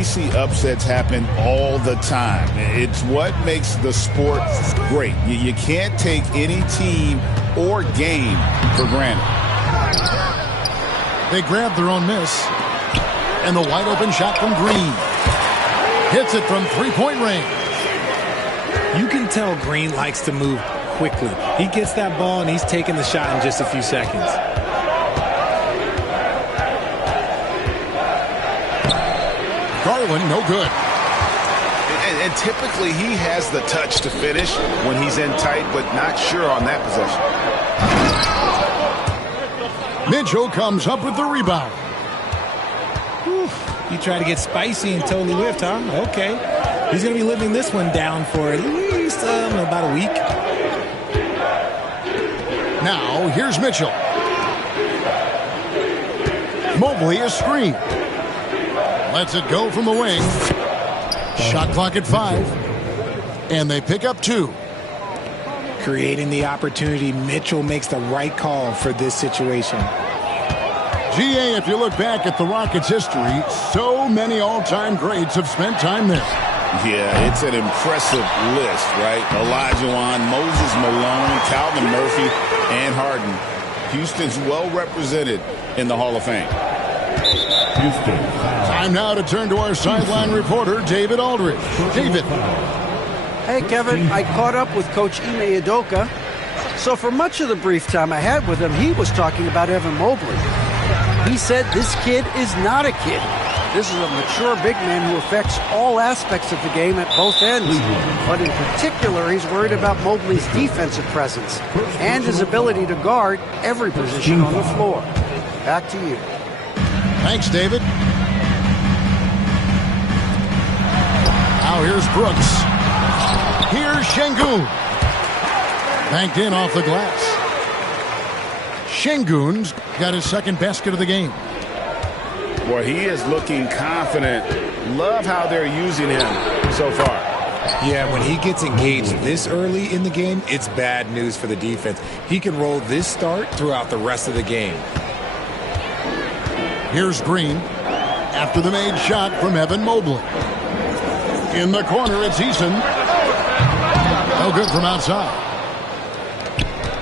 we see upsets happen all the time. It's what makes the sport great. You can't take any team or game for granted. They grab their own miss. And the wide open shot from Green. Hits it from three-point range. You can tell Green likes to move quickly. He gets that ball and he's taking the shot in just a few seconds. Garland, no good. And typically he has the touch to finish when he's in tight, but not sure on that possession. Mitchell comes up with the rebound. Whew. You try to get spicy and totally whiffed, huh? Okay. He's going to be living this one down for at least about a week. Now, here's Mitchell. Mobley is screened. Lets it go from the wing. Shot clock at 5. And they pick up 2. Creating the opportunity, Mitchell makes the right call for this situation. GA, if you look back at the Rockets' history, so many all-time greats have spent time there. Yeah, it's an impressive list, right? Olajuwon, Moses Malone, Calvin Murphy, and Harden. Houston's well represented in the Hall of Fame. Time now to turn to our sideline reporter, David Aldridge. David. Hey, Kevin, I caught up with Coach Ime Udoka. So for much of the brief time I had with him, he was talking about Evan Mobley. He said this kid is not a kid. This is a mature big man who affects all aspects of the game at both ends. But in particular, he's worried about Mobley's defensive presence and his ability to guard every position on the floor. Back to you. Thanks, David. Now here's Brooks. Here's Şengün. Banked in off the glass. Şengün's got his second basket of the game. Boy, he is looking confident. Love how they're using him so far. Yeah, when he gets engaged this early in the game, it's bad news for the defense. He can roll this start throughout the rest of the game. Here's Green after the made shot from Evan Mobley. In the corner, it's Eason. No good from outside.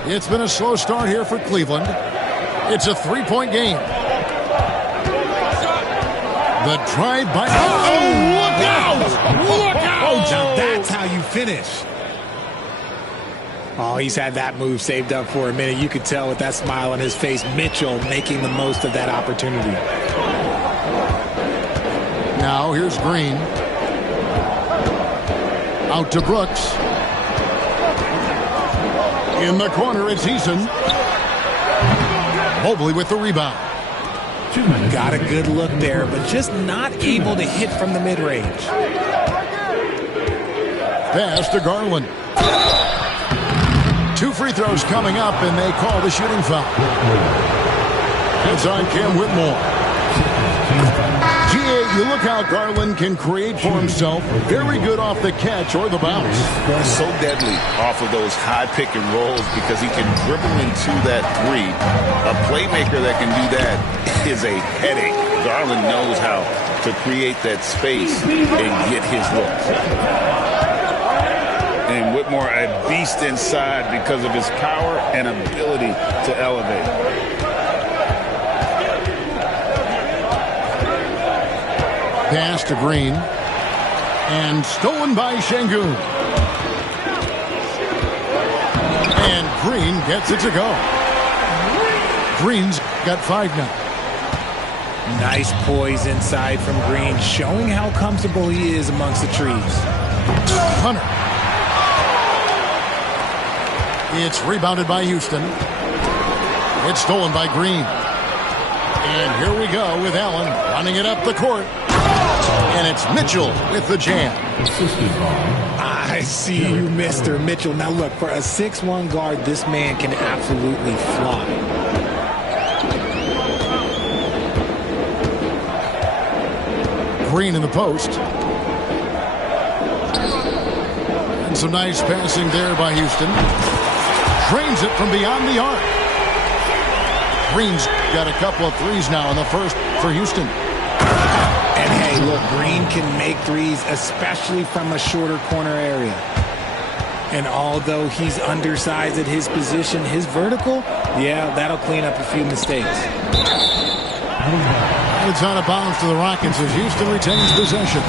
It's been a slow start here for Cleveland. It's a three-point game. The drive by... Oh, look out! Look out! Oh, now that's how you finish. Oh, he's had that move saved up for a minute. You could tell with that smile on his face, Mitchell making the most of that opportunity. Now here's Green. Out to Brooks. In the corner, it's Eason. Mobley with the rebound. Got a good look there, but just not able to hit from the mid-range. Pass to Garland. 2 free throws coming up, and they call the shooting foul. It's on Cam Whitmore. GA, you look how Garland can create for himself. Very good off the catch or the bounce. So deadly off of those high pick and rolls because he can dribble into that three. A playmaker that can do that is a headache. Garland knows how to create that space and get his looks. And Whitmore, a beast inside because of his power and ability to elevate. Pass to Green. And stolen by Şengün. And Green gets it to go. Green's got 5 now. Nice poise inside from Green, showing how comfortable he is amongst the trees. Hunter. It's rebounded by Houston. It's stolen by Green. And here we go with Allen running it up the court. And it's Mitchell with the jam. I see you, Mr. Mitchell. Now look, for a 6'1" guard, this man can absolutely fly. Green in the post. And some nice passing there by Houston. Drains it from beyond the arc. Green's got a couple of threes now in the first for Houston. And hey, Look, Green can make threes, especially from a shorter corner area. And although he's undersized at his position, his vertical, yeah, that'll clean up a few mistakes. It's out of bounds to the Rockets as Houston retains possession.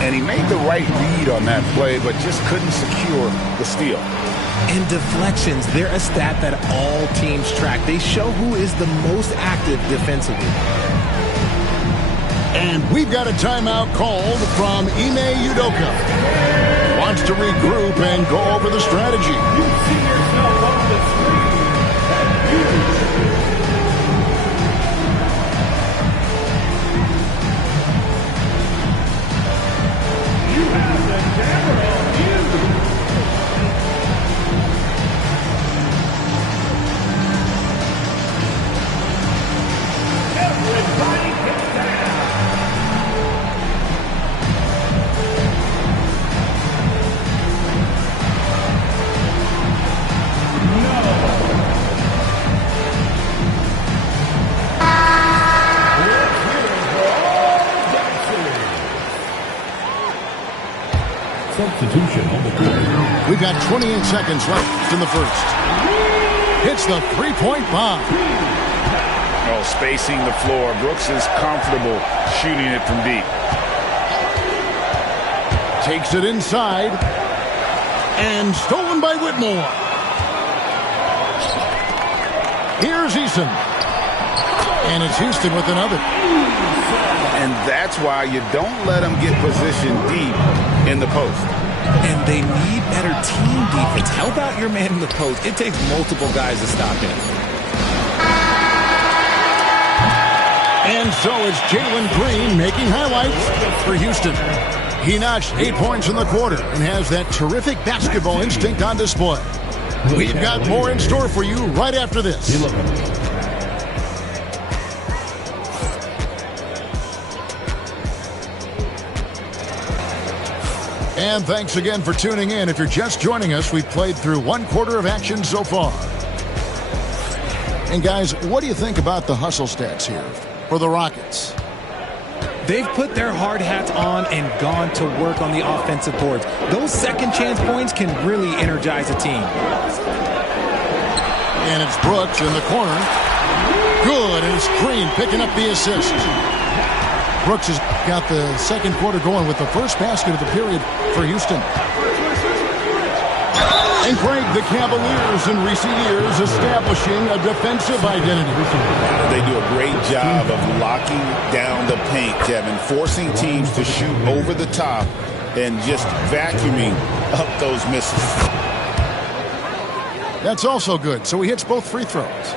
And he made the right read on that play, but just couldn't secure the steal. And deflections, they're a stat that all teams track. They show who is the most active defensively. And we've got a timeout called from Ime Udoka. Wants to regroup and go over the strategy. You see yourself on the screen. You have the camera on you. Everybody get down. Substitution on the court. We've got 28 seconds left in the first. Hits the three-point bomb. Oh, spacing the floor. Brooks is comfortable shooting it from deep. Takes it inside. And stolen by Whitmore. Here's Eason. And it's Houston with another. And that's why you don't let them get positioned deep in the post. And they need better team defense. Help out your man in the post. It takes multiple guys to stop him. And so it's Jalen Green making highlights for Houston. He notched 8 points in the quarter and has that terrific basketball instinct on display. We've got more in store for you right after this. And thanks again for tuning in. If you're just joining us, we've played through one quarter of action so far. And guys, what do you think about the hustle stats here for the Rockets? They've put their hard hats on and gone to work on the offensive boards. Those second chance points can really energize a team. And it's Brooks in the corner. Good, and it's Green picking up the assist. Brooks has got the second quarter going with the first basket of the period for Houston. And Greg, the Cavaliers in recent years establishing a defensive identity. They do a great job of locking down the paint, Kevin, forcing teams to shoot over the top and just vacuuming up those misses. That's also good. So he hits both free throws.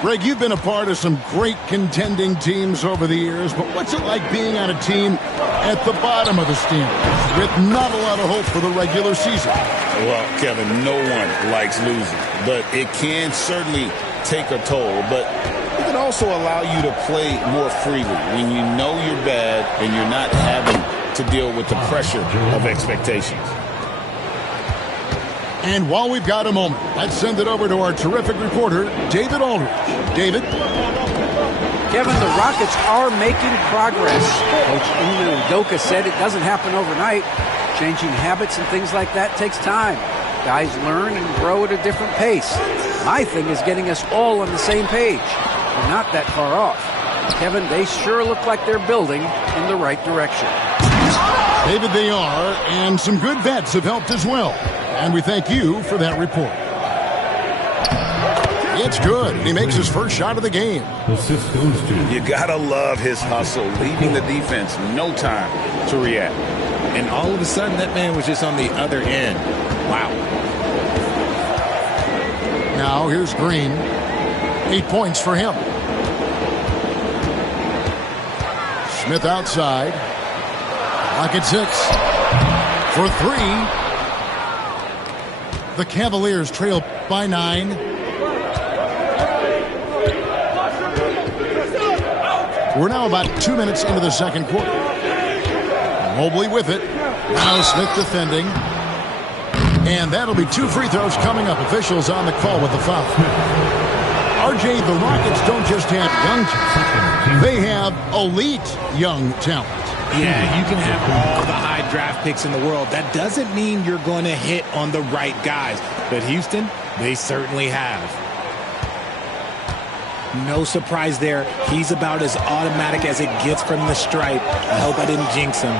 Greg, you've been a part of some great contending teams over the years, but what's it like being on a team at the bottom of the standings with not a lot of hope for the regular season? Well, Kevin, no one likes losing, but it can certainly take a toll. But it can also allow you to play more freely when you know you're bad and you're not having to deal with the pressure of expectations. And while we've got a moment, let's send it over to our terrific reporter, David Aldridge. David? Kevin, the Rockets are making progress. Coach Ime Udoka said it doesn't happen overnight. Changing habits and things like that takes time. Guys learn and grow at a different pace. My thing is getting us all on the same page. We're not that far off. Kevin, they sure look like they're building in the right direction. David, they are, and some good vets have helped as well. And we thank you for that report. It's good. He makes his first shot of the game. Assist goes to. You gotta love his hustle, leaving the defense no time to react. And all of a sudden, that man was just on the other end. Wow. Now here's Green. 8 points for him. Smith outside. Rocket 6 for 3. The Cavaliers trail by 9. We're now about 2 minutes into the second quarter. Mobley with it. Now Smith defending. And that'll be 2 free throws coming up. Officials on the call with the foul. RJ, the Rockets don't just have young talent. They have elite young talent. Yeah, you can have all the high draft picks in the world. That doesn't mean you're going to hit on the right guys. But Houston, they certainly have. No surprise there. He's about as automatic as it gets from the stripe. I hope I didn't jinx him.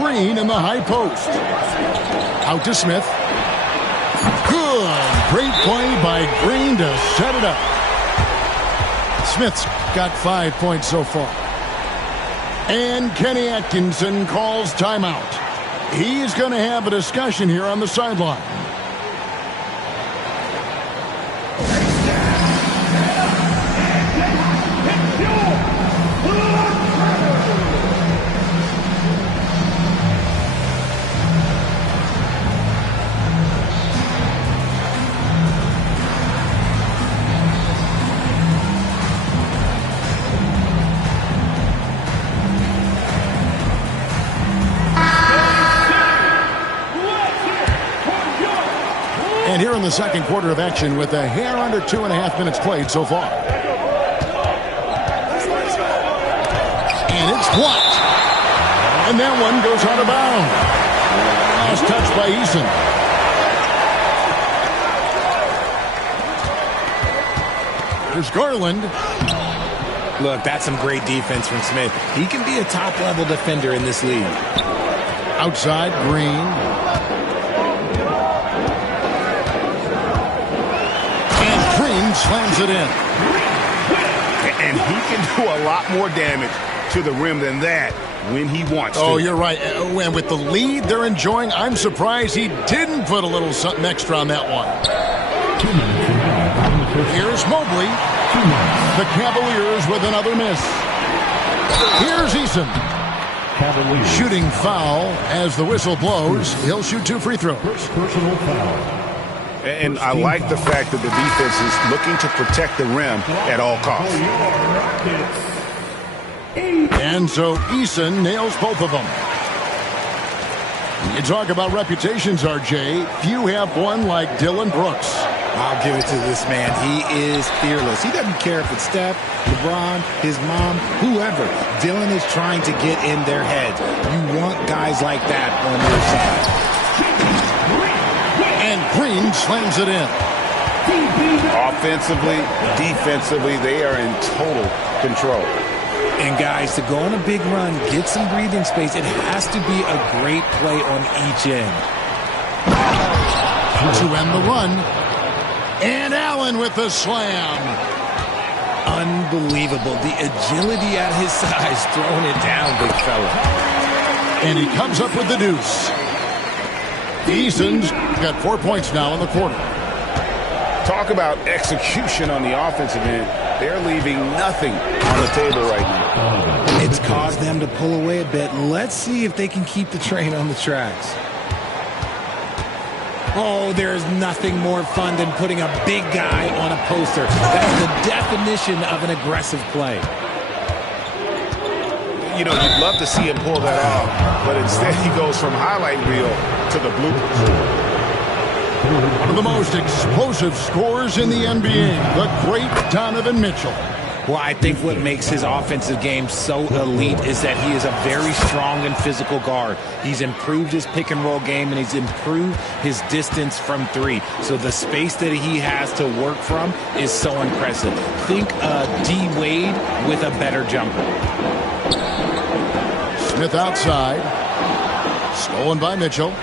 Green in the high post. Out to Smith. Good. Great play by Green to set it up. Smith's got 5 points so far. And Kenny Atkinson calls timeout. He's going to have a discussion here on the sideline. And here in the second quarter of action with a hair under 2.5 minutes played so far. And it's blocked. And that one goes out of bounds. Last touch by Eason. There's Garland. Look, that's some great defense from Smith. He can be a top-level defender in this league. Outside, Green. Slams it in. And he can do a lot more damage to the rim than that when he wants to. Oh, you're right. And with the lead they're enjoying, I'm surprised he didn't put a little something extra on that one. Here's Mobley. The Cavaliers with another miss. Here's Eason. Shooting foul as the whistle blows. He'll shoot 2 free throws. Personal foul. And I like the fact that the defense is looking to protect the rim at all costs. And so Eason nails both of them. You talk about reputations, RJ. Few have one like Dylan Brooks. I'll give it to this man. He is fearless. He doesn't care if it's Steph, LeBron, his mom, whoever. Dylan is trying to get in their heads. You want guys like that on your side. And Green slams it in. Offensively, defensively, they are in total control. And guys, to go on a big run, get some breathing space, it has to be a great play on each end. To end the run. And Allen with the slam. Unbelievable. The agility at his size, throwing it down, big fella. And he comes up with the deuce. Eason's got 4 points now in the quarter. Talk about execution on the offensive end. They're leaving nothing on the table right now. It's caused them to pull away a bit. Let's see if they can keep the train on the tracks. Oh, there's nothing more fun than putting a big guy on a poster. That's the definition of an aggressive play. You know, you'd love to see him pull that off, but instead he goes from highlight reel to the bloopers. One of the most explosive scorers in the NBA, the great Donovan Mitchell. Well, I think what makes his offensive game so elite is that he is a very strong and physical guard. He's improved his pick-and-roll game, and he's improved his distance from three. So the space that he has to work from is so impressive. Think D. Wade with a better jumper. Smith outside. Stolen by Mitchell.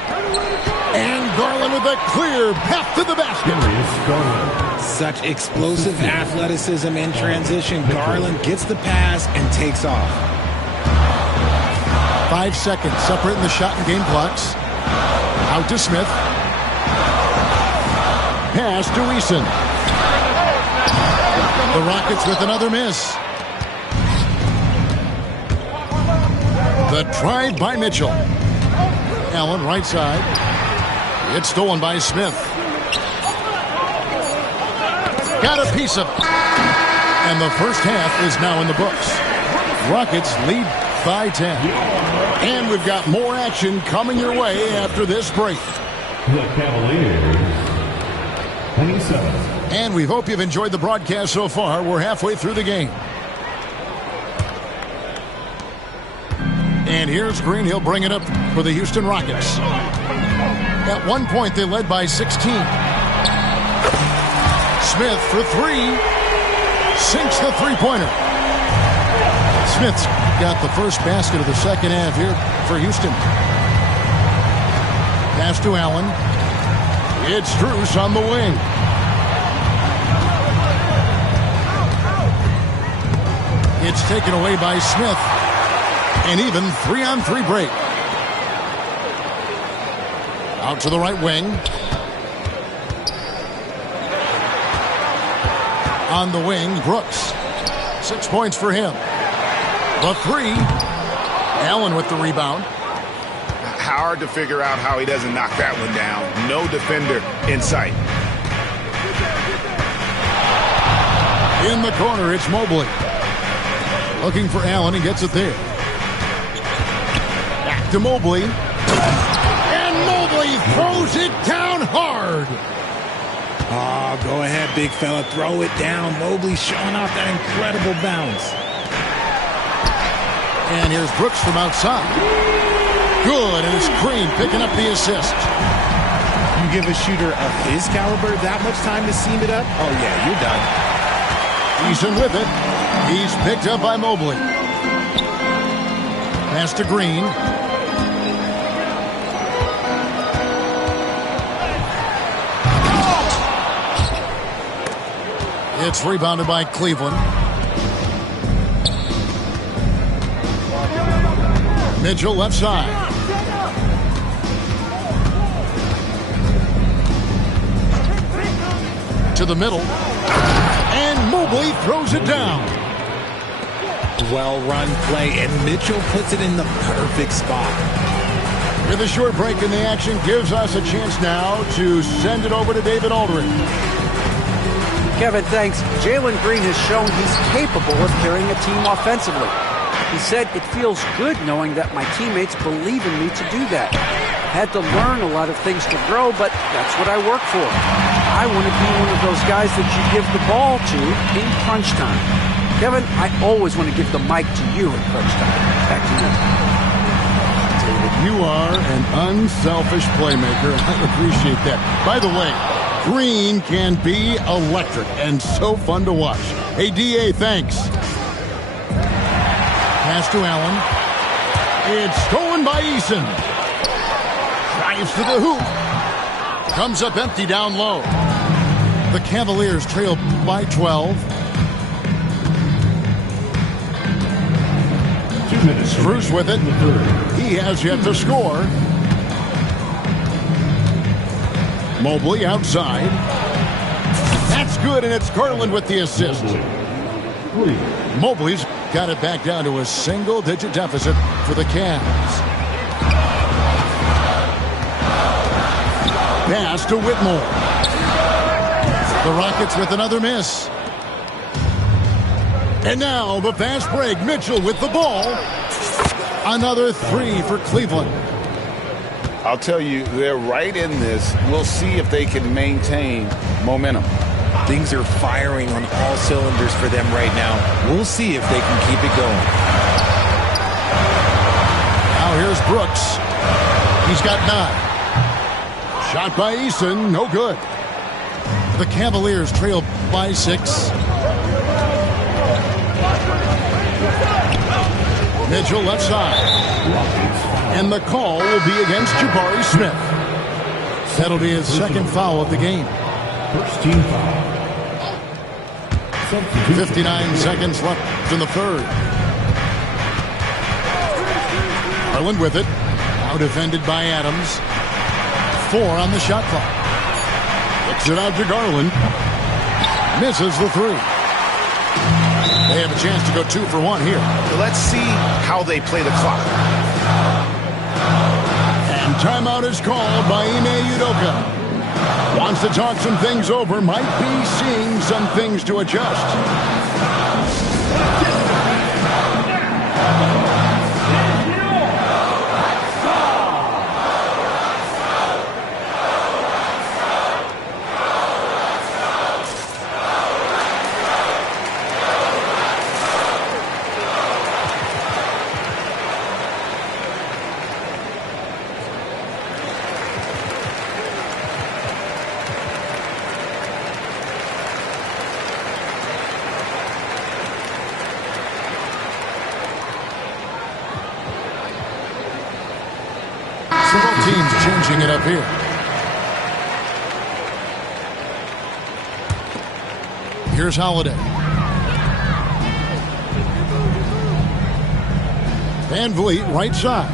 And Garland with a clear path to the basket. Such explosive athleticism in transition. Garland gets the pass and takes off. 5 seconds separating the shot and game clocks. Out to Smith. Pass to Eason. The Rockets with another miss. The drive by Mitchell. Allen right side. It's stolen by Smith. Got a piece of it. And the first half is now in the books. Rockets lead by 10. And we've got more action coming your way after this break. The Cavaliers 27. And we hope you've enjoyed the broadcast so far. We're halfway through the game. And here's Green. He'll bring it up for the Houston Rockets. At one point, they led by 16. Smith for three. Sinks the three-pointer. Smith's got the first basket of the second half here for Houston. Pass to Allen. It's Strus on the wing. It's taken away by Smith. And even 3-on-3 break. Out to the right wing. On the wing, Brooks. 6 points for him. The three. Allen with the rebound. Hard to figure out how he doesn't knock that one down. No defender in sight. In the corner, it's Mobley. Looking for Allen, he gets it there. Back to Mobley. And Mobley throws it down hard. Oh, go ahead, big fella. Throw it down. Mobley showing off that incredible bounce. And here's Brooks from outside. Good, and it's Green picking up the assist. You give a shooter of his caliber that much time to seam it up? Oh, yeah, you're done. Eason with it. He's picked up by Mobley. Pass to Green. It's rebounded by Cleveland. Mitchell left side. To the middle. And Mobley throws it down. Well-run play, and Mitchell puts it in the perfect spot. With a short break in the action, gives us a chance now to send it over to David Aldridge. Kevin, thanks. Jalen Green has shown he's capable of carrying a team offensively. He said, "It feels good knowing that my teammates believe in me to do that. Had to learn a lot of things to grow, but that's what I work for. I want to be one of those guys that you give the ball to in crunch time." Kevin, I always want to give the mic to you in crunch time. Back to you. David, you are an unselfish playmaker. I appreciate that. By the way, Green can be electric and so fun to watch. Hey, D.A., thanks. Pass to Allen. It's stolen by Eason. Drives to the hoop. Comes up empty down low. The Cavaliers trail by 12. 2 minutes. Strus with it. He has yet to score. Mobley outside. That's good, and it's Garland with the assist. Mobley's got it back down to a single-digit deficit for the Cavs. Pass to Whitmore. The Rockets with another miss. And now the fast break. Mitchell with the ball. Another three for Cleveland. I'll tell you, they're right in this. We'll see if they can maintain momentum. Things are firing on all cylinders for them right now. We'll see if they can keep it going. Now here's Brooks. He's got 9. Shot by Eason, no good. The Cavaliers trail by 6. Mitchell left side. And the call will be against Jabari Smith. That'll be his second foul of the game. First team foul. 59 seconds left in the third. Garland with it. Now defended by Adams. 4 on the shot clock. Kicks it out to Garland. Misses the 3. They have a chance to go 2 for 1 here. So let's see how they play the clock. And timeout is called by Ime Udoka. Wants to talk some things over. Might be seeing some things to adjust. team's changing it up here. Here's Holiday. Van Vliet, right side.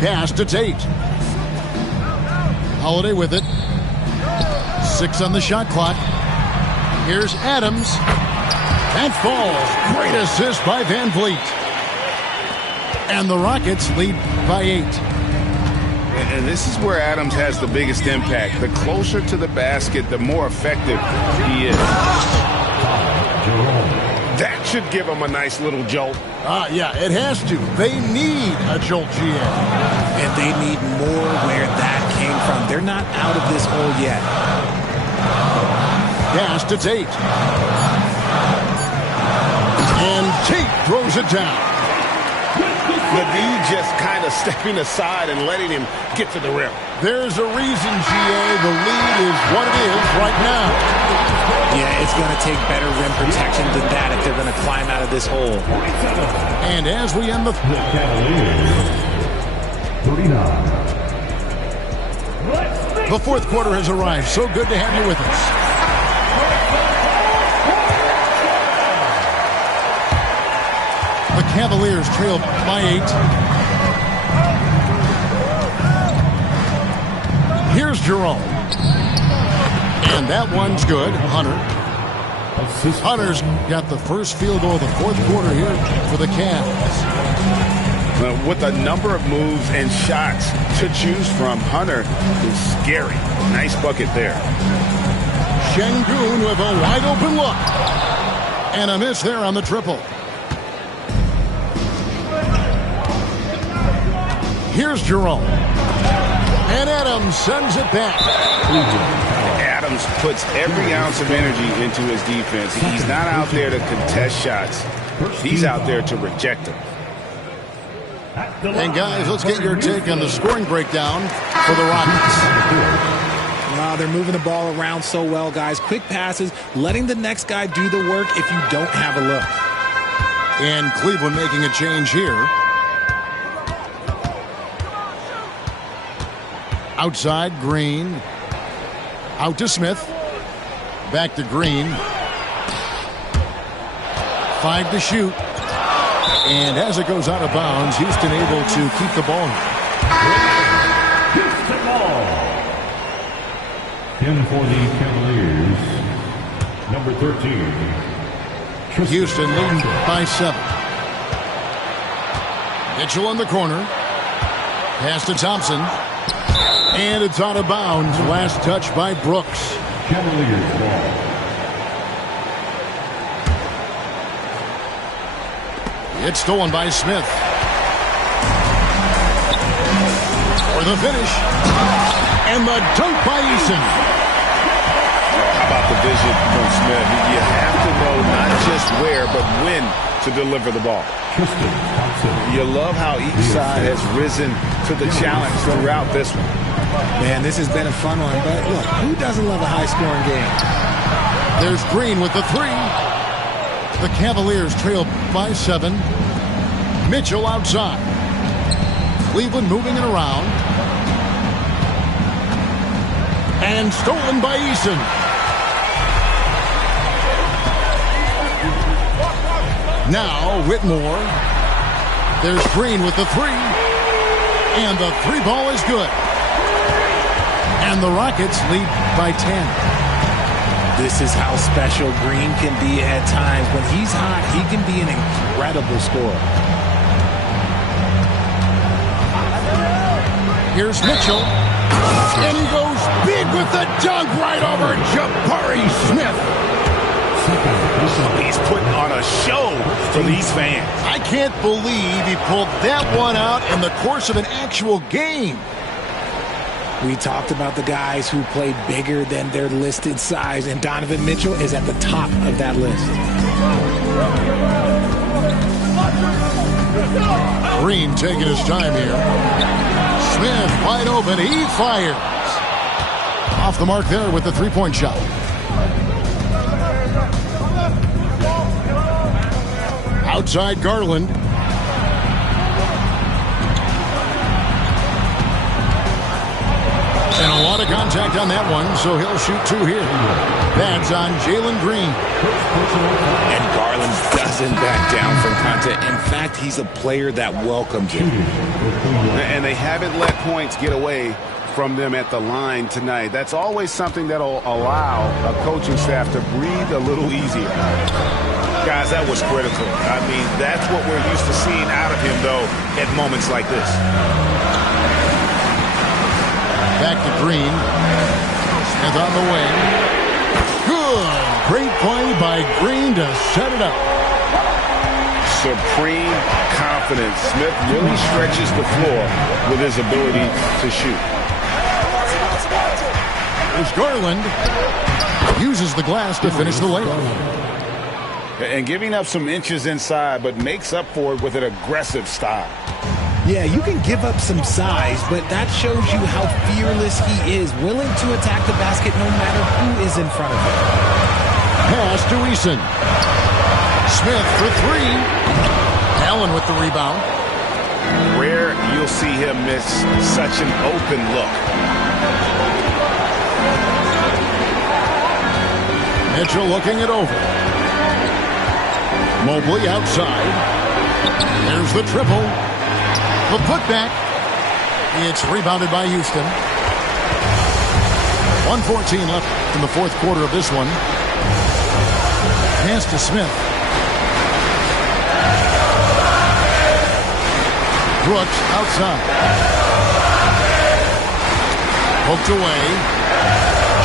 Pass to Tate. Holiday with it. 6 on the shot clock. Here's Adams. That falls. Great assist by Van Vliet. And the Rockets lead by 8. And this is where Adams has the biggest impact. The closer to the basket, the more effective he is. That should give him a nice little jolt. Yeah, it has to. They need a jolt, GA. And they need more where that came from. They're not out of this hole yet. Pass to Tate. And Tate throws it down. Navid just kind of stepping aside and letting him get to the rim. There's a reason, GA. The lead is what it is right now. Yeah, it's going to take better rim protection than that if they're going to climb out of this hole. And as we end the fourth quarter has arrived. So good to have you with us. The Cavaliers trail by 8. Here's Jerome. And that one's good. Hunter's got the first field goal of the fourth quarter here for the Cavs. With a number of moves and shots to choose from, Hunter is scary. Nice bucket there. Şengün with a wide open look. And a miss there on the triple. Here's Jerome. And Adams sends it back. Adams puts every ounce of energy into his defense. He's not out there to contest shots. He's out there to reject them. And guys, let's get your take on the scoring breakdown for the Rockets. Wow, they're moving the ball around so well, guys. Quick passes, letting the next guy do the work if you don't have a look. And Cleveland making a change here. Outside, Green. Out to Smith. Back to Green. 5 to shoot. And as it goes out of bounds, Houston able to keep the ball. Houston ball. In for the Cavaliers, number 13. Houston leading by 7. Mitchell in the corner. Pass to Thompson. And it's out of bounds. Last touch by Brooks. Cavaliers ball. It's stolen by Smith. For the finish. And the dunk by Eason. How about the vision from Smith? You have to know not just where, but when to deliver the ball. You love how each side has risen to the challenge throughout this one. Man, this has been a fun one, but look, who doesn't love a high-scoring game? There's Green with the 3. The Cavaliers trail by 7. Mitchell outside. Cleveland moving it around. And stolen by Eason. Now Whitmore. There's Green with the 3. And the 3 ball is good. And the Rockets lead by 10. This is how special Green can be at times. When he's hot, he can be an incredible scorer. Here's Mitchell. And he goes big with the dunk right over Jabari Smith. He's putting on a show for these fans. I can't believe he pulled that one out in the course of an actual game. We talked about the guys who played bigger than their listed size, and Donovan Mitchell is at the top of that list. Green taking his time here. Smith wide open. He fires. Off the mark there with the three-point shot. Outside Garland. And a lot of contact on that one, so he'll shoot two here. That's on Jalen Green. And Garland doesn't back down from contact. In fact, he's a player that welcomes it. And they haven't let points get away from them at the line tonight. That's always something that'll allow a coaching staff to breathe a little easier. Guys, that was critical. I mean, that's what we're used to seeing out of him, though, at moments like this. Back to Green. Smith on the wing. Good. Great play by Green to set it up. Supreme confidence. Smith really stretches the floor with his ability to shoot. As Garland uses the glass to finish the layup. And giving up some inches inside, but makes up for it with an aggressive style. Yeah, you can give up some size, but that shows you how fearless he is, willing to attack the basket no matter who is in front of him. Pass to Eason. Smith for three. Allen with the rebound. Rare you'll see him miss such an open look. Mitchell looking it over. Mobley outside. There's the triple. The putback. It's rebounded by Houston. 1:14 left in the fourth quarter of this one. Pass to Smith. Brooks outside. Poked away.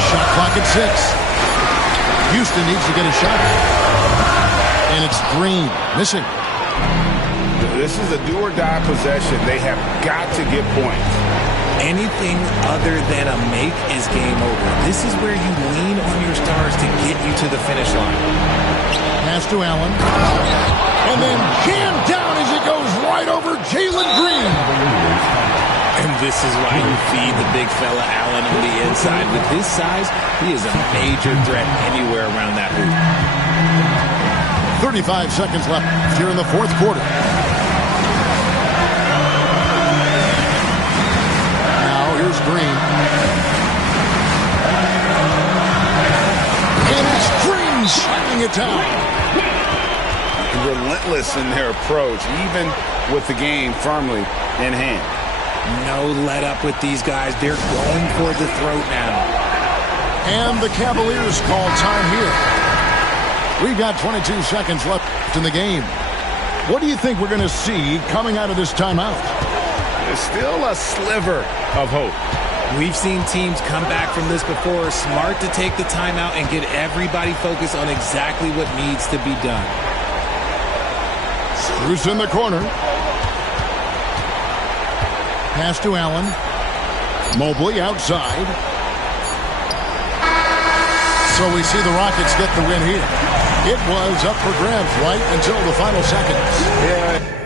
Shot clock at 6. Houston needs to get a shot. And it's Green missing. This is a do-or-die possession. They have got to get points. Anything other than a make is game over. This is where you lean on your stars to get you to the finish line. Pass to Allen. And then jammed down as it goes right over Jalen Green. And this is why you feed the big fella Allen on the inside. With his size, he is a major threat anywhere around that hoop. 35 seconds left here in the fourth quarter. Now here's Green. And it's Green slamming it down. Relentless in their approach, even with the game firmly in hand. No let up with these guys. They're going for the throat now. And the Cavaliers call time here. We've got 22 seconds left in the game. What do you think we're going to see coming out of this timeout? There's still a sliver of hope. We've seen teams come back from this before. Smart to take the timeout and get everybody focused on exactly what needs to be done. Bruce in the corner. Pass to Allen. Mobley outside. So we see the Rockets get the win here. It was up for grabs right until the final seconds. Yeah.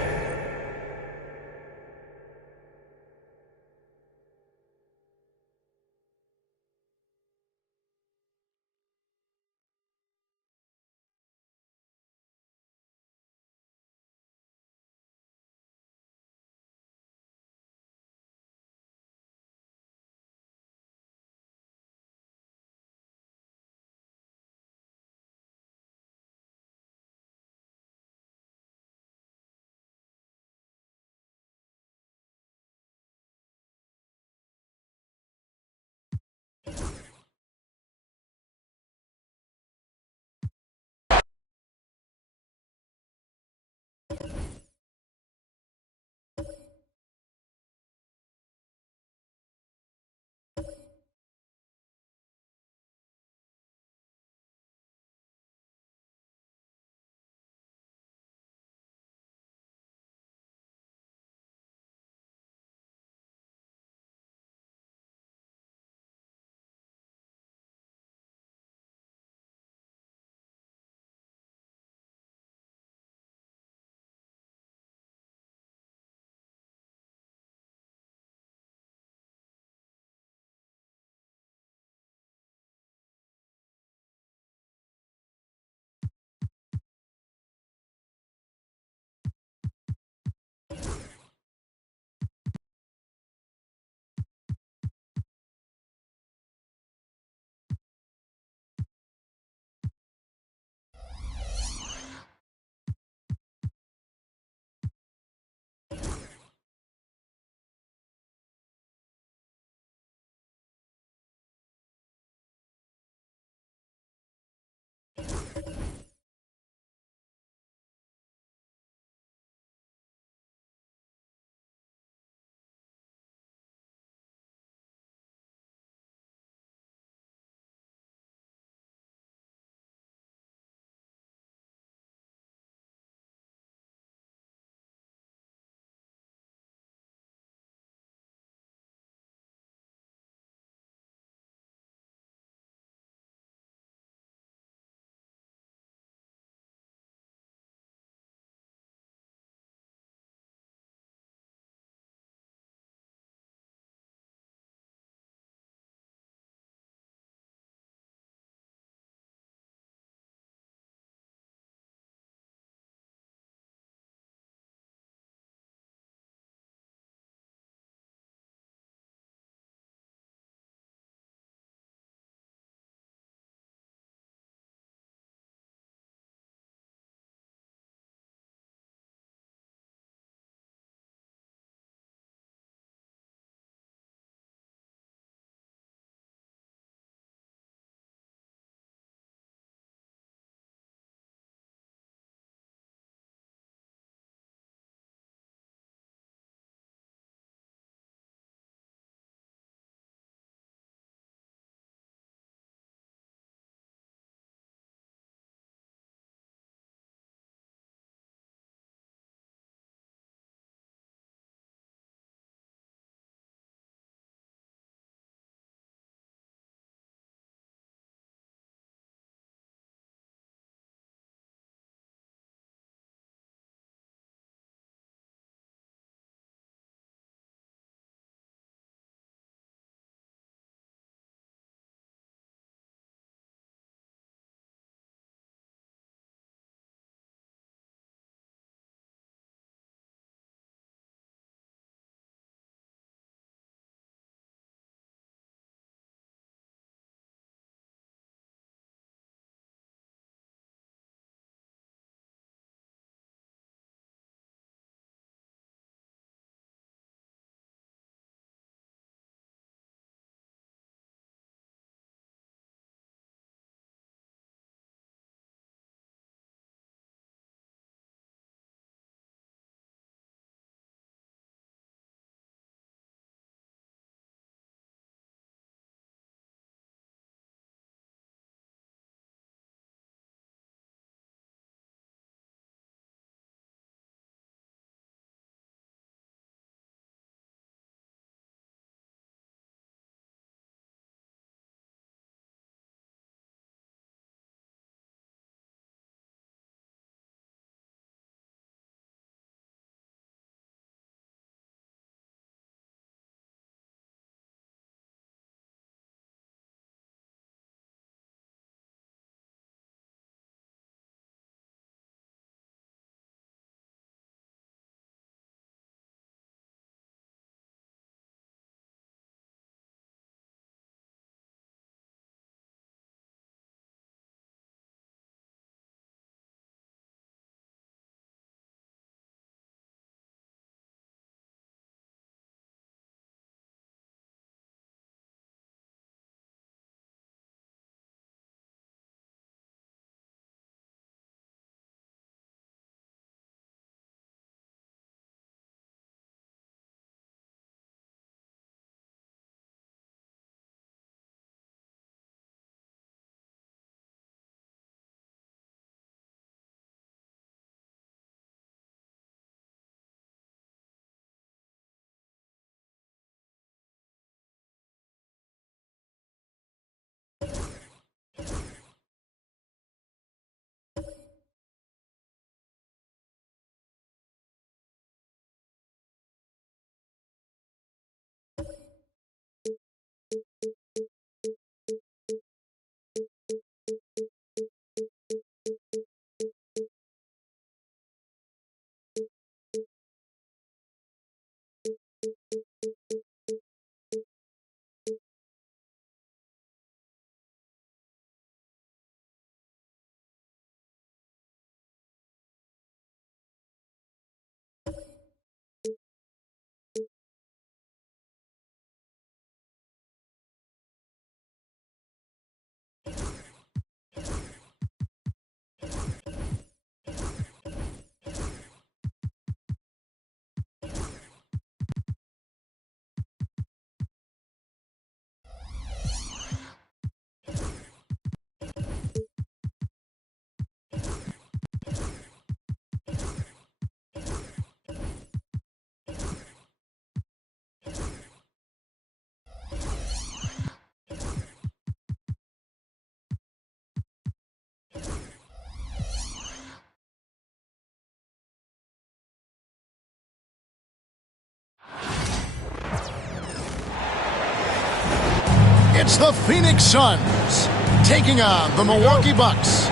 It's the Phoenix Suns taking on the Milwaukee Bucks.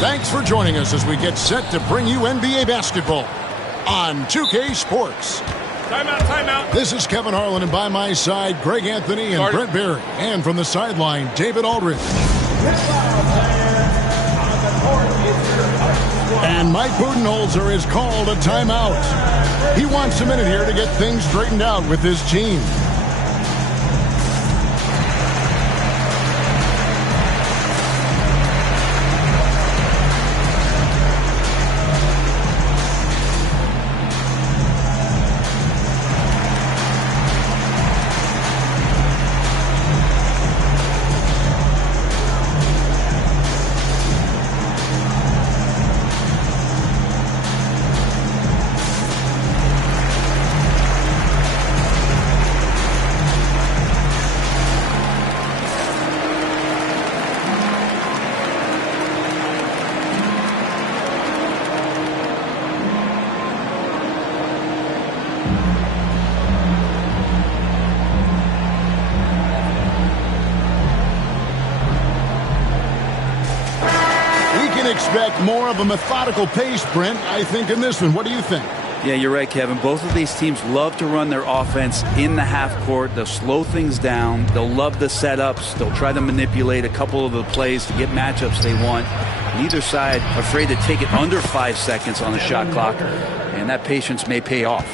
Thanks for joining us as we get set to bring you NBA basketball on 2K Sports. Timeout. This is Kevin Harlan, and by my side, Greg Anthony and Brent Barry. And from the sideline, David Aldridge. And Mike Budenholzer is called a timeout. He wants a minute here to get things straightened out with his team. Expect more of a methodical pace, Brent, I think, in this one. What do you think? Yeah, you're right, Kevin. Both of these teams love to run their offense in the half court. They'll slow things down. They'll love the setups. They'll try to manipulate a couple of the plays to get matchups they want. Neither side afraid to take it under 5 seconds on the shot clock, and that patience may pay off.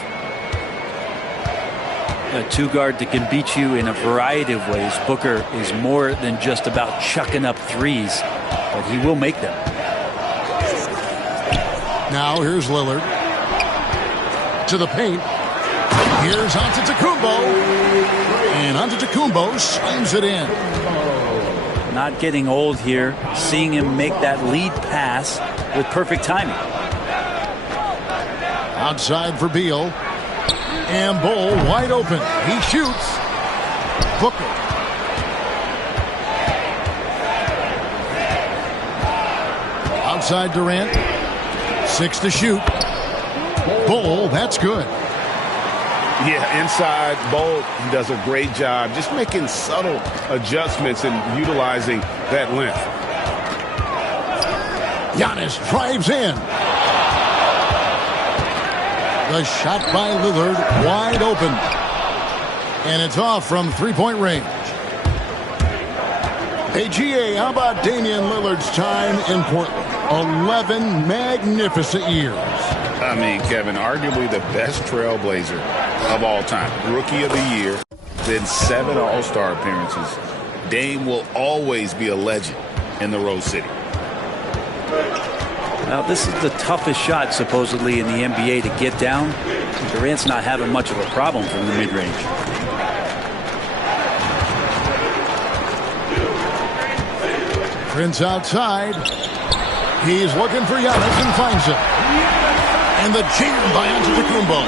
A two-guard that can beat you in a variety of ways. Booker is more than just about chucking up threes, but he will make them. Now here's Lillard to the paint. Here's Antetokounmpo, and Antetokounmpo slams it in. Not getting old here, seeing him make that lead pass with perfect timing. Outside for Beal, and Bull wide open. He shoots. Booker. Outside Durant. 6 to shoot. Bull, that's good. Yeah, inside, Bull, he does a great job just making subtle adjustments and utilizing that length. Giannis drives in. The shot by Lillard wide open. And it's off from three-point range. Hey, GA, how about Damian Lillard's time in Portland? 11 magnificent years. I mean, Kevin, arguably the best trailblazer of all time. Rookie of the year, then 7 All-Star appearances. Dame will always be a legend in the Rose City. Now, this is the toughest shot, supposedly, in the NBA to get down. Durant's not having much of a problem from the mid-range. Prince outside. He's looking for Giannis and finds him. And the jam by Antetokounmpo.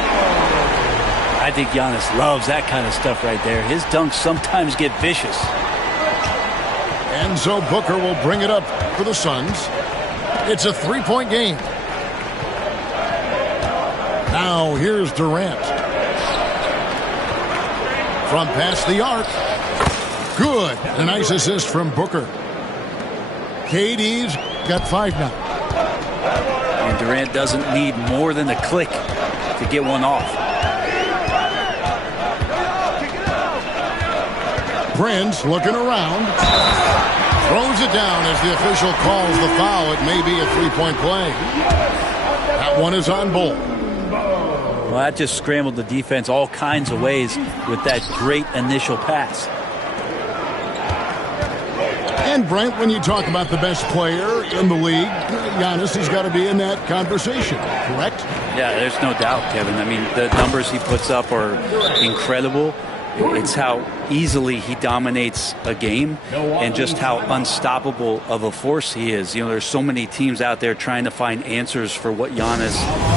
I think Giannis loves that kind of stuff right there. His dunks sometimes get vicious. And so Booker will bring it up for the Suns. It's a three-point game. Now here's Durant. From past the arc. Good. A nice assist from Booker. KD's got 5 now. And Durant doesn't need more than a click to get one off. Prince looking around. Throws it down as the official calls the foul. It may be a three-point play. That one is on Bull. Well, that just scrambled the defense all kinds of ways with that great initial pass. And Brent, when you talk about the best player in the league, Giannis has got to be in that conversation, correct? Yeah, there's no doubt, Kevin. I mean, the numbers he puts up are incredible. It's how easily he dominates a game and just how unstoppable of a force he is. You know, there's so many teams out there trying to find answers for what Giannis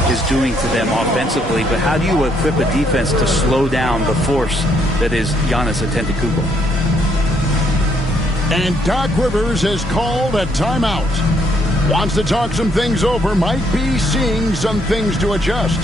is doing to them offensively. But how do you equip a defense to slow down the force that is Giannis Antetokounmpo? And Doc Rivers has called a timeout. Wants to talk some things over, might be seeing some things to adjust.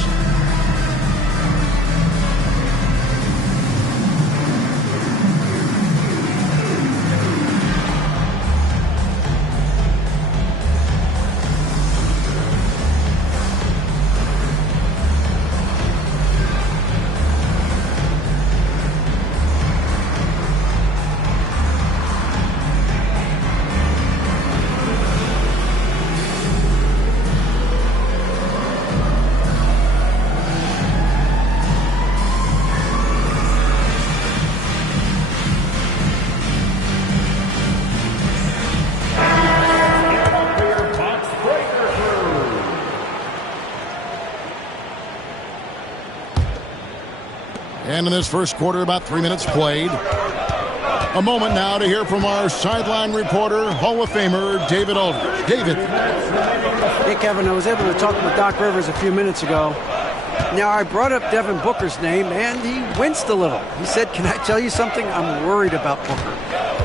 And in this first quarter, about 3 minutes played. A moment now to hear from our sideline reporter, Hall of Famer David Aldridge. David. Hey, Kevin, I was able to talk with Doc Rivers a few minutes ago. Now, I brought up Devin Booker's name, and he winced a little. He said, "Can I tell you something? I'm worried about Booker.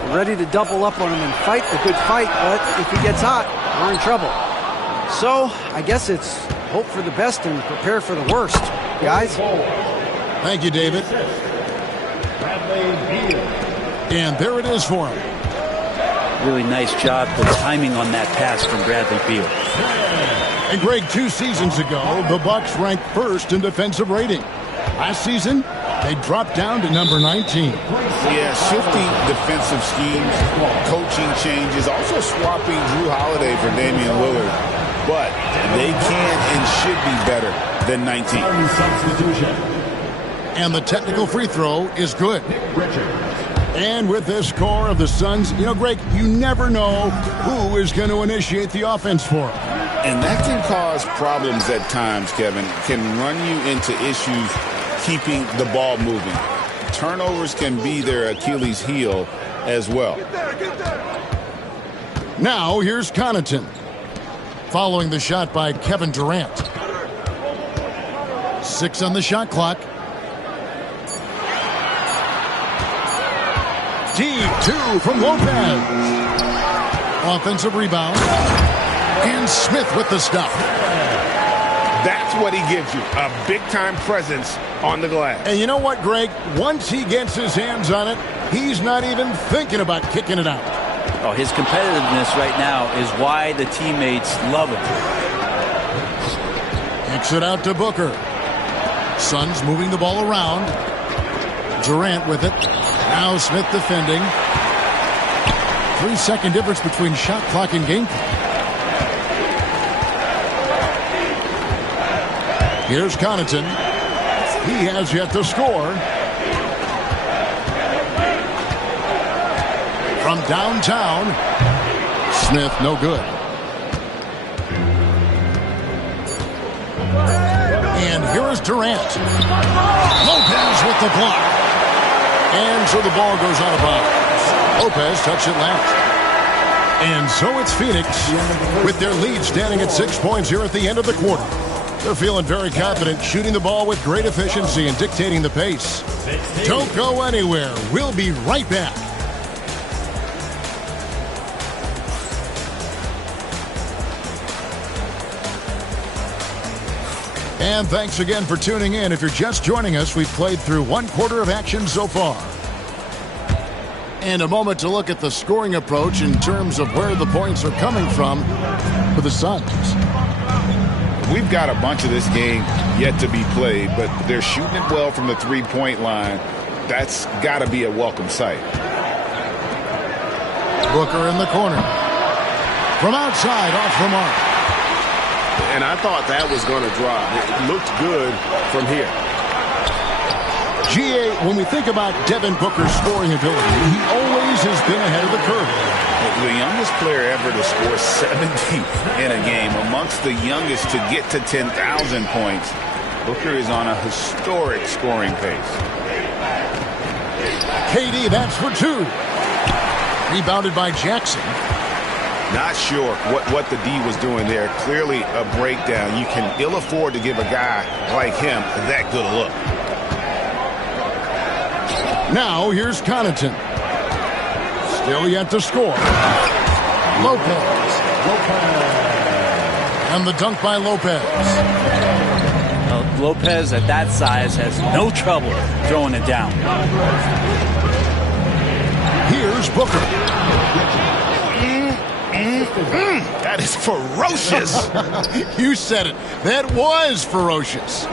I'm ready to double up on him and fight the good fight, but if he gets hot, we're in trouble." So, I guess it's hope for the best and prepare for the worst, guys. Thank you, David. And there it is for him. Really nice job, the timing on that pass from Bradley Beal. And Greg, 2 seasons ago, the Bucks ranked first in defensive rating. Last season, they dropped down to number 19. Yeah, shifting defensive schemes, coaching changes, also swapping Drew Holiday for Damian Lillard. But they can and should be better than 19. And the technical free throw is good. And with this score of the Suns, you know, Greg, you never know who is going to initiate the offense for them. And that can cause problems at times, Kevin. Can run you into issues keeping the ball moving. Turnovers can be their Achilles heel as well. Now here's Connaughton. Following the shot by Kevin Durant. 6 on the shot clock. Deep 2 from Lopez. Offensive rebound. And Smith with the stuff. That's what he gives you, a big-time presence on the glass. And you know what, Greg? Once he gets his hands on it, he's not even thinking about kicking it out. Oh, his competitiveness right now is why the teammates love him. Kicks it out to Booker. Suns moving the ball around. Durant with it. Now Smith defending. 3-second difference between shot clock and game clock. Here's Connaughton. He has yet to score. From downtown, Smith no good. And here is Durant. Lopez with the block. And so the ball goes out of bounds. Lopez touched it last. And so it's Phoenix with their lead standing at 6 points here at the end of the quarter. They're feeling very confident, shooting the ball with great efficiency and dictating the pace. Don't go anywhere. We'll be right back. And thanks again for tuning in. If you're just joining us, we've played through 1 quarter of action so far. And a moment to look at the scoring approach in terms of where the points are coming from for the Suns. We've got a bunch of this game yet to be played, but they're shooting it well from the three-point line. That's got to be a welcome sight. Booker in the corner. From outside, off the mark. And I thought that was going to drop. It looked good from here. G.A., when we think about Devin Booker's scoring ability, he always has been ahead of the curve. The youngest player ever to score 70 in a game, amongst the youngest to get to 10,000 points. Booker is on a historic scoring pace. KD, that's for 2. Rebounded by Jackson. Not sure what the D was doing there. Clearly a breakdown. You can ill afford to give a guy like him that good a look. Now here's Connaughton. Still yet to score. Lopez. And the dunk by Lopez. Lopez at that size has no trouble throwing it down. Here's Booker. That is ferocious. You said it. That was ferocious.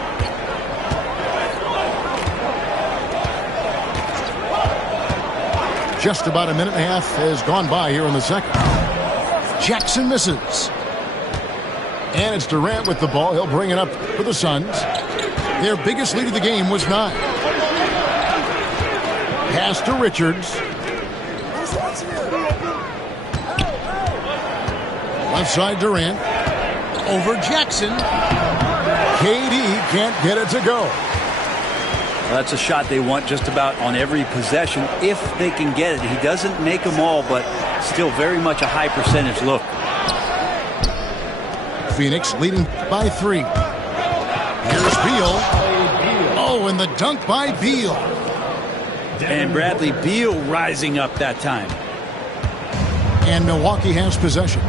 Just about a minute and a half has gone by here in the second. Jackson misses. And it's Durant with the ball. He'll bring it up for the Suns. Their biggest lead of the game was 9. Pass to Richards. Left side Durant. Over Jackson. KD can't get it to go. Well, that's a shot they want just about on every possession if they can get it. He doesn't make them all, but still very much a high percentage look. Phoenix leading by 3. Here's Beal. Oh, and the dunk by Beal. And Bradley Beal rising up that time. And Milwaukee has possession.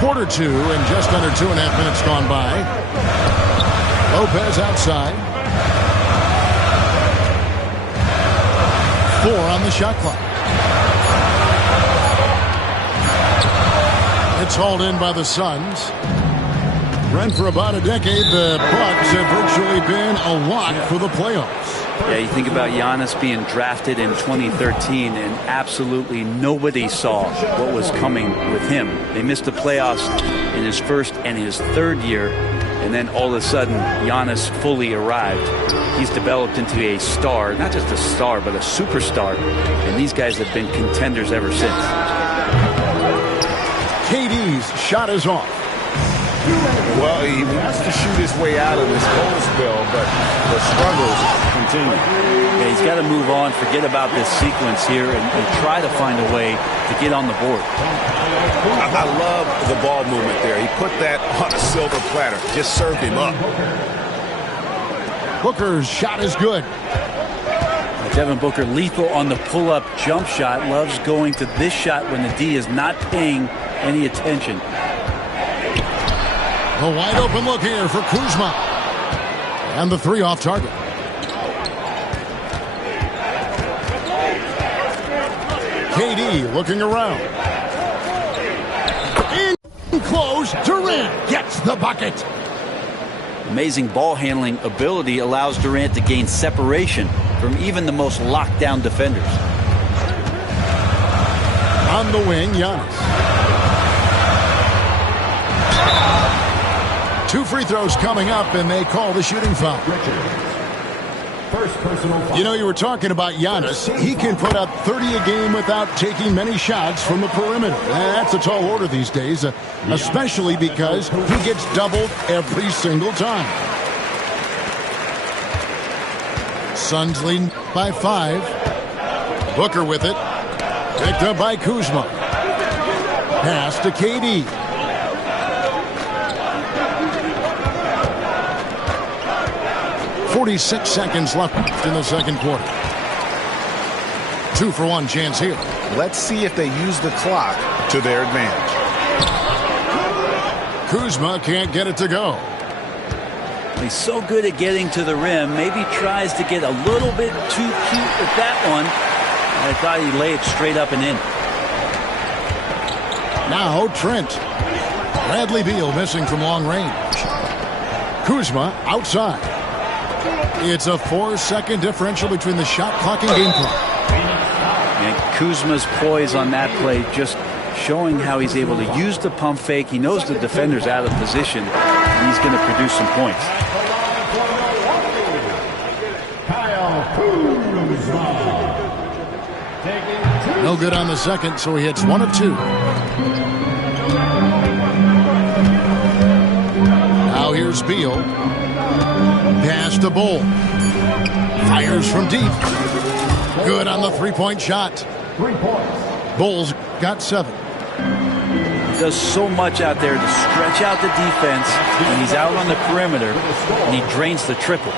Quarter 2 and just under 2.5 minutes gone by. Lopez outside. 4 on the shot clock. It's hauled in by the Suns. Brent, for about a decade, the Bucks have virtually been a lock for the playoffs. Yeah, you think about Giannis being drafted in 2013, and absolutely nobody saw what was coming with him. They missed the playoffs in his first and his third year, and then all of a sudden, Giannis fully arrived. He's developed into a star, not just a star, but a superstar, and these guys have been contenders ever since. KD's shot is off. Well, he wants to shoot his way out of this cold spell, but the struggles continue. Yeah, he's got to move on, forget about this sequence here, and try to find a way to get on the board. I love the ball movement there. He put that on a silver platter, just served him up. Booker's shot is good. Devin Booker lethal on the pull-up jump shot. Loves going to this shot when the D is not paying any attention. A wide open look here for Kuzma. And the 3 off target. KD looking around. In close, Durant gets the bucket. Amazing ball handling ability allows Durant to gain separation from even the most locked down defenders. On the wing, Giannis. 2 free throws coming up, and they call the shooting foul. First personal foul. You know, you were talking about Giannis. He can put up 30 a game without taking many shots from the perimeter. That's a tall order these days, especially because he gets doubled every single time. Suns leading by 5. Booker with it. Picked up by Kuzma. Pass to KD. .46 seconds left in the second quarter. 2-for-1 chance here. Let's see if they use the clock to their advantage. Kuzma can't get it to go. He's so good at getting to the rim. Maybe tries to get a little bit too cute with that one. I thought he'd lay it straight up and in. Now Trent. Bradley Beal missing from long range. Kuzma outside. It's a 4-second differential between the shot clock and game clock. And Kuzma's poise on that play just showing how he's able to use the pump fake. He knows the defender's out of position, and he's going to produce some points. No good on the second, so he hits 1 of 2. Now here's Beal. Pass to Bull. Fires from deep. Good on the 3-point shot. 3 points. Bulls got 7. He does so much out there to stretch out the defense when he's out on the perimeter, and he drains the triple.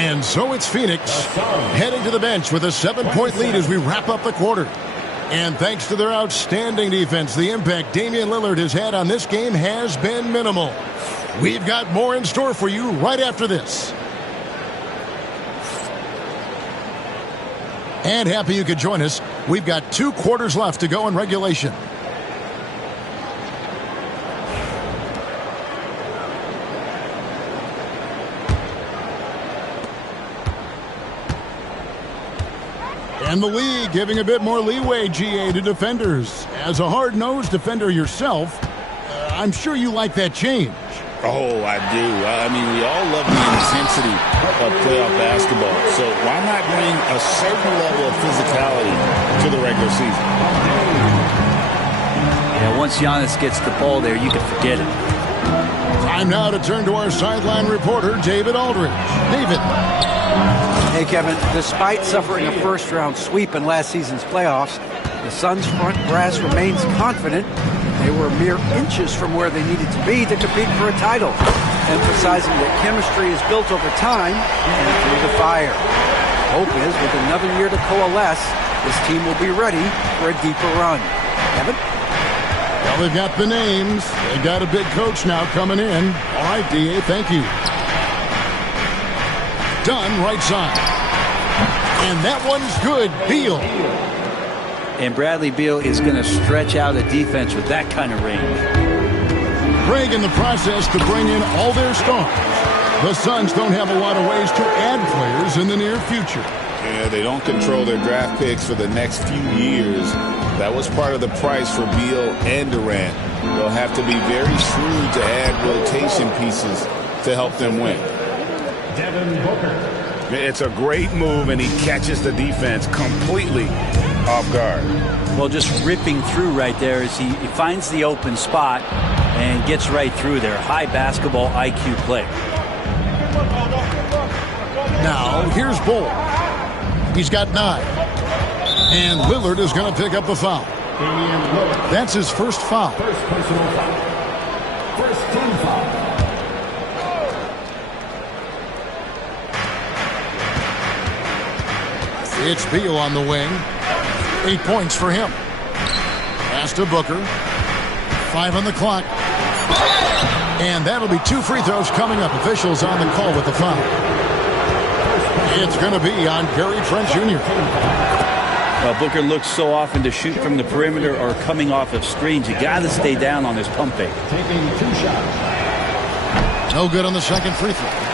And so it's Phoenix heading to the bench with a 7-point lead as we wrap up the quarter. And thanks to their outstanding defense, the impact Damian Lillard has had on this game has been minimal. We've got more in store for you right after this. And happy you could join us. We've got 2 quarters left to go in regulation. And the league giving a bit more leeway, GA, to defenders. As a hard-nosed defender yourself, I'm sure you like that change. Oh, I do. I mean, we all love the intensity of playoff basketball. So why not bring a certain level of physicality to the regular season? Yeah, once Giannis gets the ball there, you can forget it. Time now to turn to our sideline reporter, David Aldridge. David. Hey, Kevin, despite suffering a first-round sweep in last season's playoffs, the Suns' front brass remains confident they were mere inches from where they needed to be to compete for a title, emphasizing that chemistry is built over time and through the fire. Hope is, with another year to coalesce, this team will be ready for a deeper run. Kevin? Well, they've got the names. They've got a big coach now coming in. All right, D.A., thank you. Done right side. And that one's good. Beal. And Bradley Beal is going to stretch out a defense with that kind of range. Craig in the process to bring in all their stars. The Suns don't have a lot of ways to add players in the near future. Yeah, they don't control their draft picks for the next few years. That was part of the price for Beal and Durant. They'll have to be very shrewd to add rotation pieces to help them win. Devin Booker. It's a great move, and he catches the defense completely off guard. Well, just ripping through right there as he finds the open spot and gets right through there. High basketball IQ play. Now, here's Bull. He's got 9. And Lillard is going to pick up the foul. That's his first foul. First personal foul. First team foul. It's Beal on the wing. 8 points for him. Pass to Booker. 5 on the clock. And that'll be 2 free throws coming up. Officials on the call with the foul. It's going to be on Gary Trent Jr. Booker looks so often to shoot from the perimeter or coming off of screens. You got to stay down on this pump fake. Taking 2 shots. No good on the second free throw.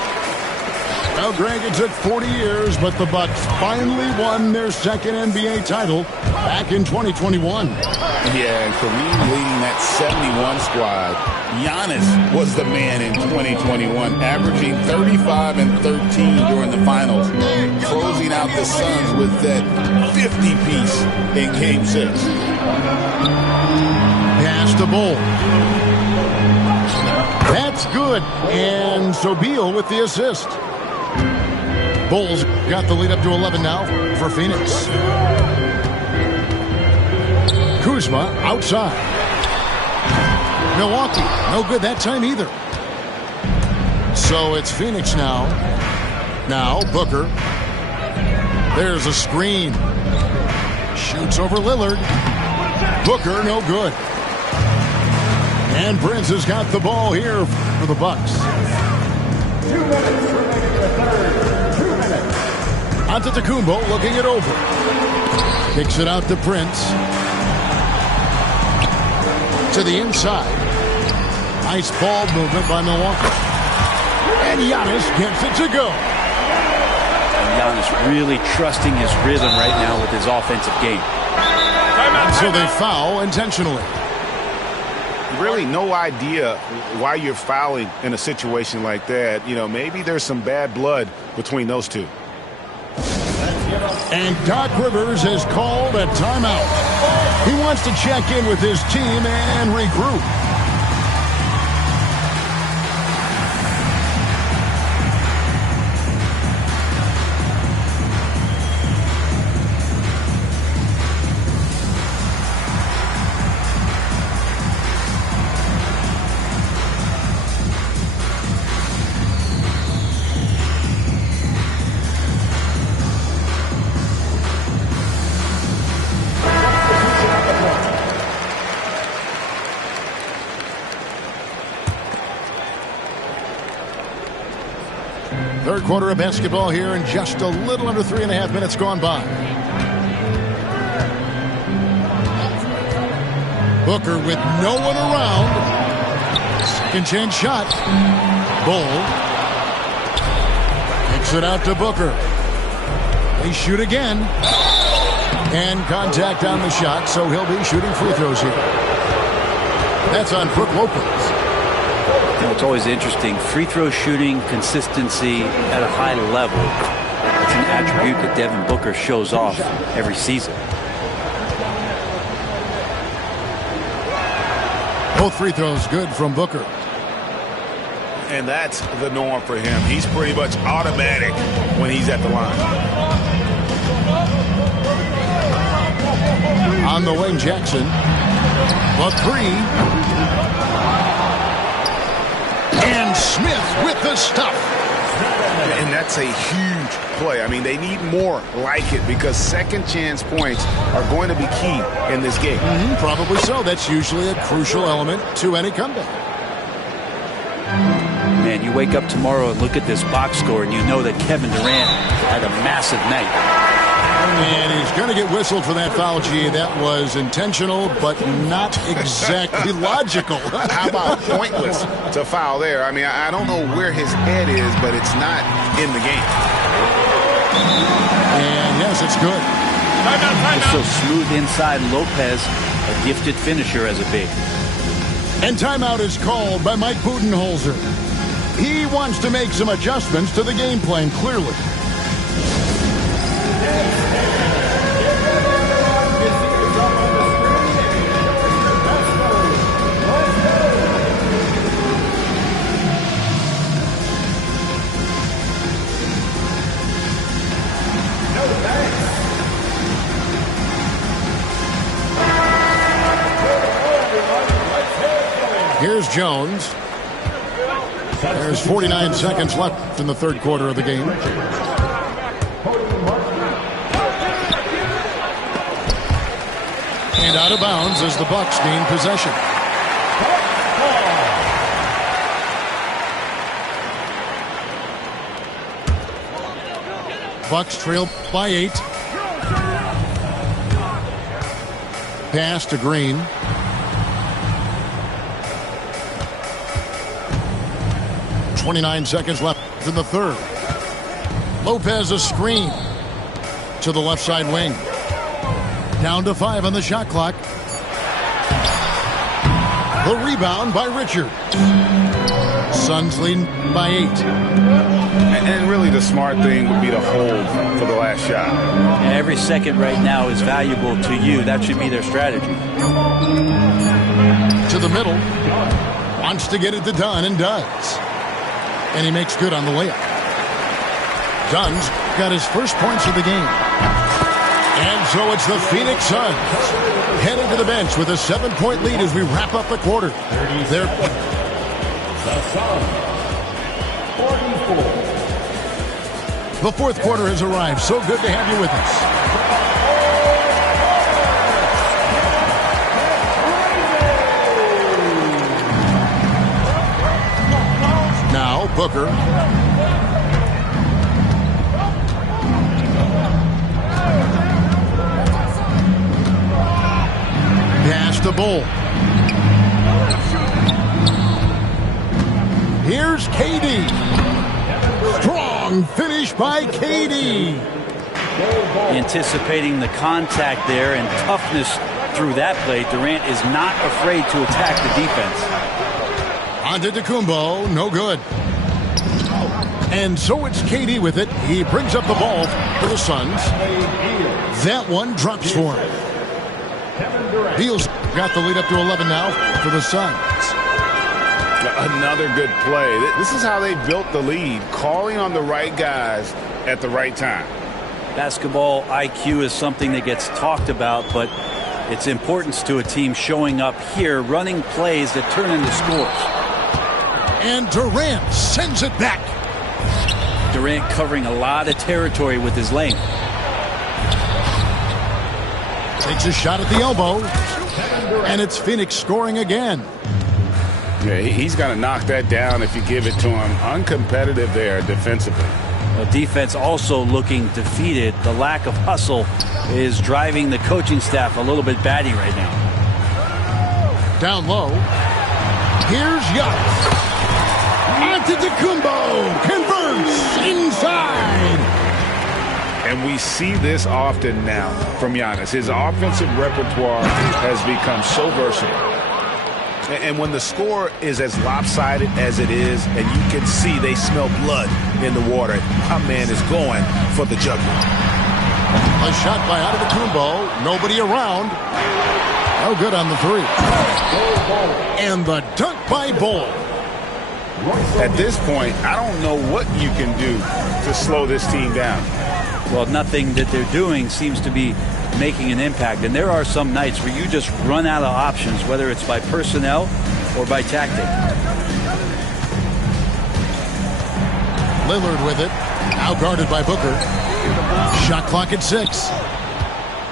Well, Greg, it took 40 years, but the Bucks finally won their second NBA title back in 2021. Yeah, and Kareem leading that 71 squad. Giannis was the man in 2021, averaging 35 and 13 during the finals, closing out the Suns with that 50-piece in Game 6. Pass to Bull. That's good. And so Beal with the assist. Bulls got the lead up to 11 now for Phoenix. Kuzma outside. Milwaukee, no good that time either. So it's Phoenix now. Now Booker. There's a screen. Shoots over Lillard. Booker, no good. And Prince has got the ball here for the Bucks. 2 minutes remaining in the third. 2 minutes. Antetokounmpo looking it over. Kicks it out to Prince. To the inside. Nice ball movement by Milwaukee. And Giannis gets it to go. And Giannis really trusting his rhythm right now with his offensive game. And so they foul intentionally. Really no idea why you're fouling in a situation like that. You know, maybe there's some bad blood between those two. And Doc Rivers has called a timeout. He wants to check in with his team and regroup. Third quarter of basketball here, and just a little under 3.5 minutes gone by. Booker with no one around. Second chance shot. Bull kicks it out to Booker. They shoot again. And contact on the shot, so he'll be shooting free throws here. That's on Brook Lopez. It's always interesting. Free throw shooting, consistency at a high level. It's an attribute that Devin Booker shows off every season. Both free throws good from Booker. And that's the norm for him. He's pretty much automatic when he's at the line. On the wing, Jackson. The three. And Smith with the stuff. And that's a huge play. I mean, they need more like it because second chance points are going to be key in this game. Probably so. That's usually a crucial element to any comeback. Man, you wake up tomorrow and look at this box score and you know that Kevin Durant had a massive night. And he's going to get whistled for that foul, G. That was intentional, but not exactly logical. How about pointless to foul there? I mean, I don't know where his head is, but it's not in the game. And yes, it's good. It's so smooth inside. Lopez, a gifted finisher as a big. And timeout is called by Mike Budenholzer. He wants to make some adjustments to the game plan, clearly. Here's Jones. There's 49 seconds left in the third quarter of the game. And out of bounds as the Bucks gain possession. Bucks trail by 8. Pass to Green. .29 seconds left in the third. Lopez a screen to the left side wing. Down to 5 on the shot clock. The rebound by Richard. Suns lead by 8. And really the smart thing would be to hold for the last shot. And every second right now is valuable to you. That should be their strategy. To the middle. Wants to get it to Dunn and does. And he makes good on the layup. Dunn's got his first points of the game. And so it's the Phoenix Suns heading to the bench with a 7-point lead as we wrap up the quarter. The Suns, 44. The fourth quarter has arrived. So good to have you with us. Now Booker. Pass to Bull. Here's KD. Strong finish by KD. Anticipating the contact there and toughness through that play, Durant is not afraid to attack the defense. Antetokounmpo, no good. And so it's KD with it. He brings up the ball for the Suns. That one drops for him. Beal's got the lead up to 11 now for the Suns. Another good play. This is how they built the lead, calling on the right guys at the right time. Basketball IQ is something that gets talked about, but its importance to a team showing up here, running plays that turn into scores. And Durant sends it back. Durant covering a lot of territory with his length. Takes a shot at the elbow. And it's Phoenix scoring again. Yeah, he's going to knock that down if you give it to him. Uncompetitive there defensively. Defense also looking defeated. The lack of hustle is driving the coaching staff a little bit batty right now. Down low. Here's Giannis. Antetokounmpo converts inside. And we see this often now from Giannis. His offensive repertoire has become so versatile. And when the score is as lopsided as it is, and you can see they smell blood in the water, my man is going for the jugular. A shot by Antetokounmpo. Nobody around. No good on the three. And the dunk by Bol. At this point, I don't know what you can do to slow this team down. Well, nothing that they're doing seems to be making an impact. And there are some nights where you just run out of options, whether it's by personnel or by tactic. Lillard with it. Now guarded by Booker. Shot clock at 6.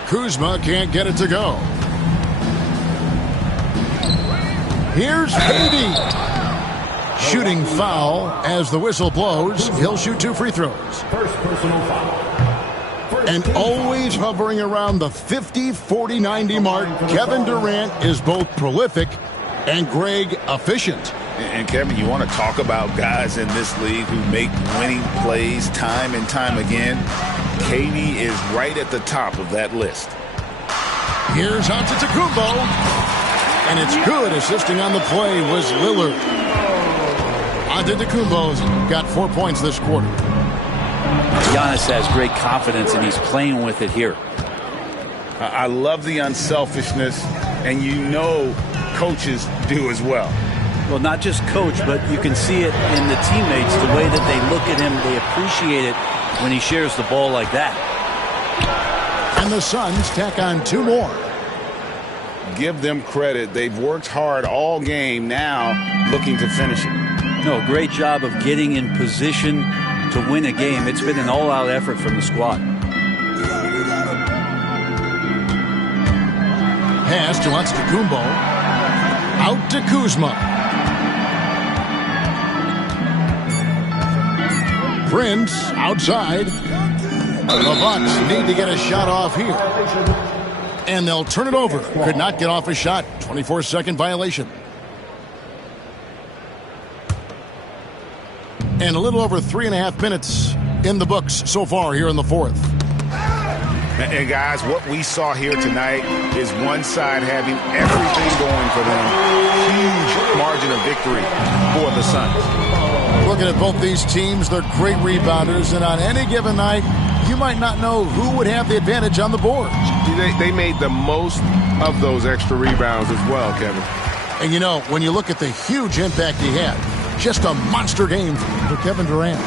Kuzma can't get it to go. Here's KD. Shooting foul as the whistle blows. He'll shoot 2 free throws. First personal foul. And always hovering around the 50, 40, 90 mark, Kevin Durant is both prolific and Greg efficient. And Kevin, you want to talk about guys in this league who make winning plays time and time again? KD is right at the top of that list. Here's Antetokounmpo. And it's good. Assisting on the play was Lillard. Antetokounmpo's got 4 points this quarter. Giannis has great confidence, and he's playing with it here. I love the unselfishness, and you know coaches do as well. Well, not just coach, but you can see it in the teammates, the way that they look at him. They appreciate it when he shares the ball like that. And the Suns tack on 2 more. Give them credit. They've worked hard all game, now looking to finish it. No, great job of getting in position to win a game. It's been an all-out effort from the squad. Pass to Antetokounmpo. Out to Kuzma. Prince outside. The Bucks need to get a shot off here. And they'll turn it over. Could not get off a shot. 24-second violation. And a little over 3.5 minutes in the books so far here in the fourth. And guys, what we saw here tonight is one side having everything going for them. Huge margin of victory for the Suns. Looking at both these teams, they're great rebounders, and on any given night, you might not know who would have the advantage on the board. They made the most of those extra rebounds as well, Kevin. And you know, when you look at the huge impact he had, just a monster game for Kevin Durant.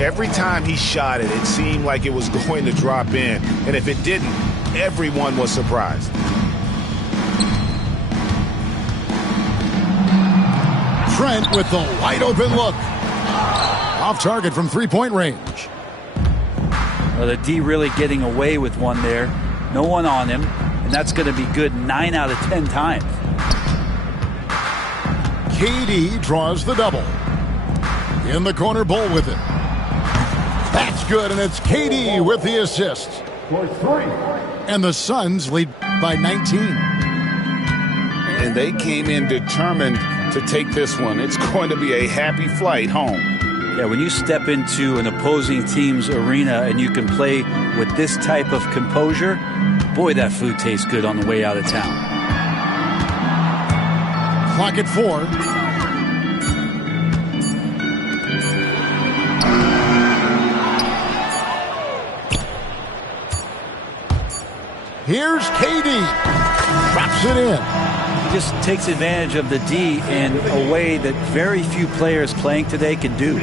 Every time he shot it, it seemed like it was going to drop in. And if it didn't, everyone was surprised. Trent with the wide open look. Off target from 3-point range. Well, the D really getting away with one there. No one on him. And that's going to be good 9 out of 10 times. KD draws the double. In the corner, Bol with it. That's good, and it's KD with the assist. For 3. And the Suns lead by 19. And they came in determined to take this one. It's going to be a happy flight home. Yeah, when you step into an opposing team's arena and you can play with this type of composure, boy, that food tastes good on the way out of town. Clock at 4. Here's KD. Drops it in. He just takes advantage of the D in a way that very few players playing today can do.